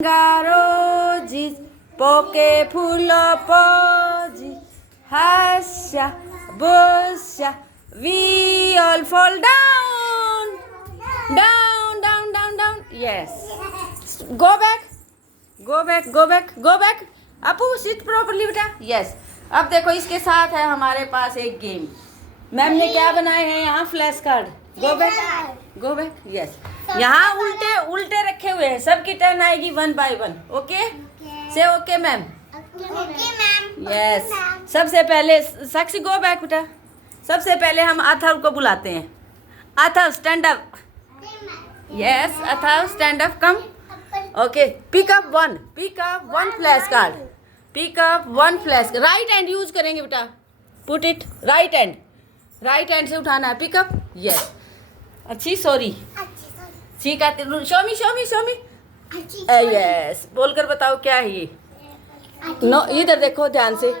Roses, poke full posies, Hasha, Busha, we all fall down, down, down, down, down. Yes. Go back, go back, go back, go back. Appu seat properly बेटा. Yes. अब देखो इसके साथ है हमारे पास एक game. Ma'am ने क्या बनाए हैं यहाँ फ्लैश कार्ड. गो बैक, गो बैक. यस. यहाँ उल्टे उल्टे रखे हुए हैं. सबकी टर्न आएगी 1 by 1. ओके से ओके मैम. यस. सबसे पहले साक्षी गो बैक बेटा. सबसे पहले हम अथर्व को बुलाते हैं. Atharv stand up. Yes Atharv stand up. Come. Okay pick up one flash card. Pick up one flash. Right hand use करेंगे बेटा. पुट इट राइट हैंड से उठाना है. पिकअप. यस. अच्छी सॉरी ठीक है. शोमी यस. बोलकर बताओ क्या है ये. नो इधर देखो ध्यान से.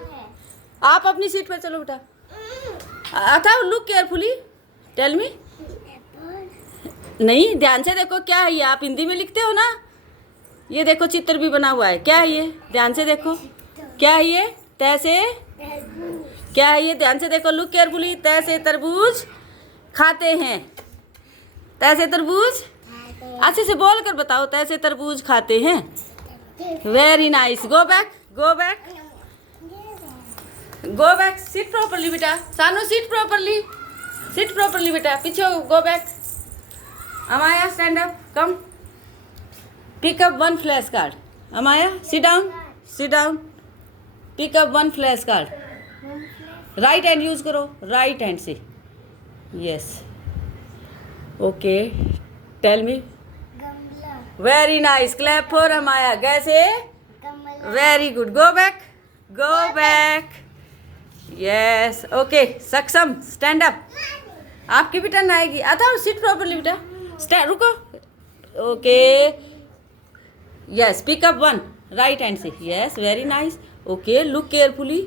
आप अपनी सीट पर चलो बेटा. Atharva look carefully. Tell me. नहीं ध्यान से देखो क्या है ये. आप हिंदी में लिखते हो ना. ये देखो चित्र भी बना हुआ है. क्या है ये. ध्यान से देखो क्या है ये. तैसे क्या है ये. ध्यान से देखो. Look carefully. तैसे तरबूज खाते हैं. तैसे तरबूज अच्छे से बोल कर बताओ. तैसे तरबूज खाते हैं. Very nice. Go back, go back, go back. Sit properly बेटा. Sanu sit properly. Sit properly बेटा. पीछे go back. Amaya stand up. Come. Pick up one flash card. Amaya sit down, sit down. Pick up one flash card. Right hand use करो. Right hand से. Yes. Okay tell me. Very nice. Clap for Amaya. कैसे. Very good. Go back, go back. Yes. Okay Saksham stand up. आपकी भी turn आएगी. आता sit properly बेटा. Stand रुको. Okay yes. Pick up one right hand से. Yes very nice. Okay look carefully.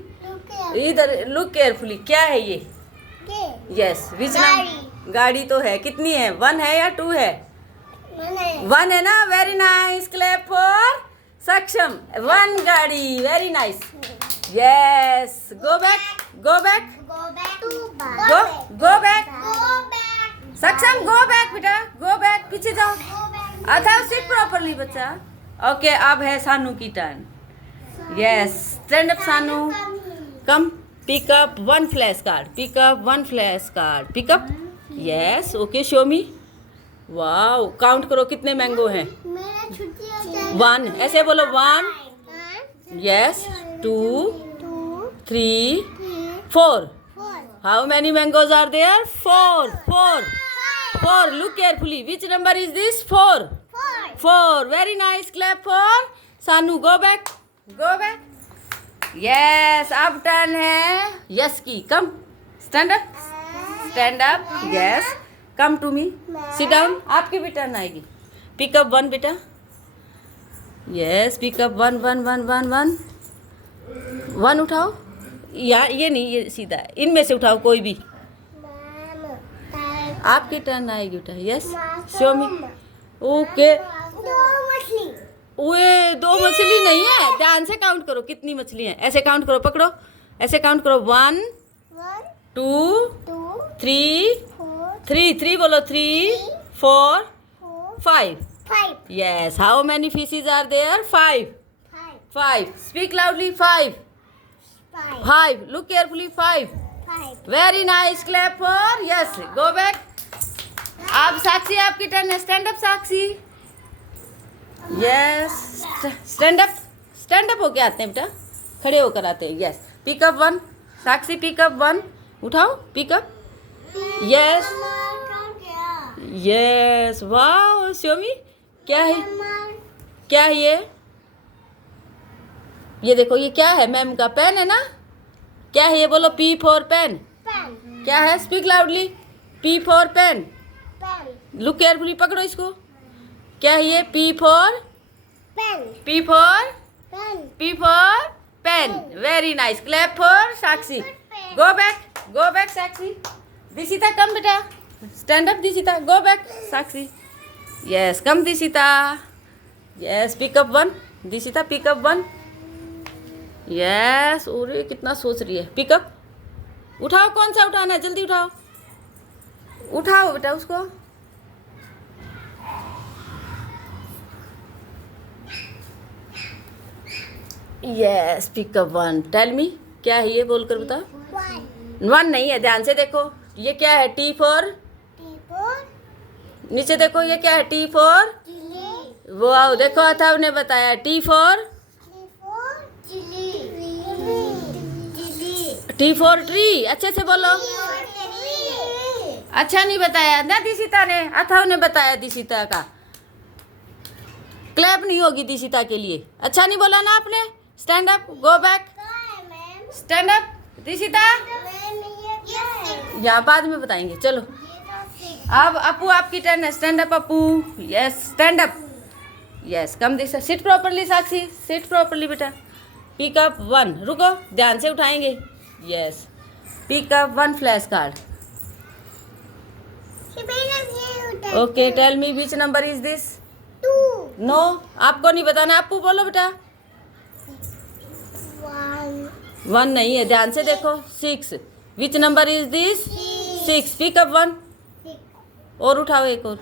इधर look carefully. क्या है ये. यस विच नाम. गाड़ी तो है. कितनी है. 1 है या 2 है. 1 है ना. Very nice. Clap for Saksham. 1 गाड़ी. Very nice. Yes. Go back, go back, go back. Saksham go back बेटा. Go back. पीछे जाओ. अथर्व सिट प्रॉपरली बच्चा. ओके अब है सानू की turn. Yes stand up Sanu. Come. Pick up one flash card. Pick up one flash card. Pick up. Yes. Okay show me. Wow count करो कितने mango हैं. 1 ऐसे बोलो. 1 यस 2 3 4. How many mangoes are there. 4. Look carefully. Which number is this. 4. Very nice. Clap for Sanu. Go back, go back. Yes अब turn है yes की. Come. Stand up, stand up. Yes come to me. Sit down. आपकी भी turn आएगी. Pickup 1 बेटा. Yes pickup 1 1 उठाओ. या ये नहीं ये सीधा है. इनमें से उठाओ कोई भी. आपकी टर्न आएगी बेटा. यस शो मी. ओके. ओए 2 मछली नहीं है. ध्यान से काउंट करो कितनी मछली है. ऐसे काउंट करो. पकड़ो. ऐसे काउंट करो. 1 2 3 बोलो. 3 4 5. Yes. How many fishes are there. 5. Speak loudly. 5. Look carefully. 5. Very nice. Clap for. Yes go back. अब साक्षी आपकी टर्न है. Stand up Sakshi. Yes stand up होके आते हैं बेटा. खड़े होकर आते हैं. यस पिकअप 1 साक्षी. पिकअप 1 उठाओ. पिकअप. Yes yes. वाओ शोमी. क्या है. क्या है ये देखो. ये क्या है. मैम का पेन है ना. क्या है ये बोलो. P for pen. क्या है. Speak loudly. P for pen. Look carefully. पकड़ो इसको. क्या है ये. P for pen. Very nice. Clap for Sakshi. Go back Sakshi. Dishita come बेटा. Stand up Dishita. Go back Sakshi. Yes come Dishita. Yes, pick up one. Dishita pick up one. Yes, अरे कितना सोच रही है। पिकअप, उठाओ, कौन सा उठाना है, जल्दी उठाओ, उठाओ बेटा उसको। Yes, pick up one. Tell me, क्या है ये, बोलकर बताओ। वन नहीं है, ध्यान से देखो। ये क्या है? टी फॉर, नीचे देखो, ये क्या है? टी फॉर, वाओ, देखो अथर्व ने बताया। T for, T for tree. अच्छे से बोलो। अच्छा नहीं बताया ना दिशिता ने, अथर्व ने बताया दिशिता का। क्लैप नहीं होगी दिशिता के लिए। अच्छा नहीं बोला ना आपने। Stand up, go back, stand up. Dishita, यहाँ बाद में बताएंगे, चलो। अब अपू आपकी टर्न है। Stand up Apu. Yes, stand up. Yes, come Disha. Sit properly Sakshi, sit properly बेटा। पिकअप वन, रुको, ध्यान से उठाएंगे। Yes, pick up one flash card. Okay, tell me which number is this? No, आपको नहीं बताना, आपको बोलो बेटा। वन नहीं है, ध्यान से देखो। 6, विच number is this? 6, pickup one. और उठाओ एक और।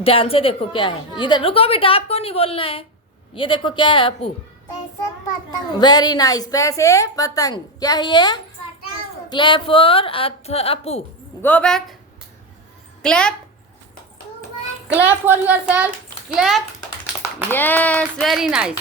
ध्यान से देखो क्या है इधर। रुको बेटा, आपको नहीं बोलना है। ये देखो क्या है अपू। वेरी नाइस, पैसे पतंग। क्या है ये? Clap for Apu. Go back, clap, clap for yourself, clap. Yes, very nice.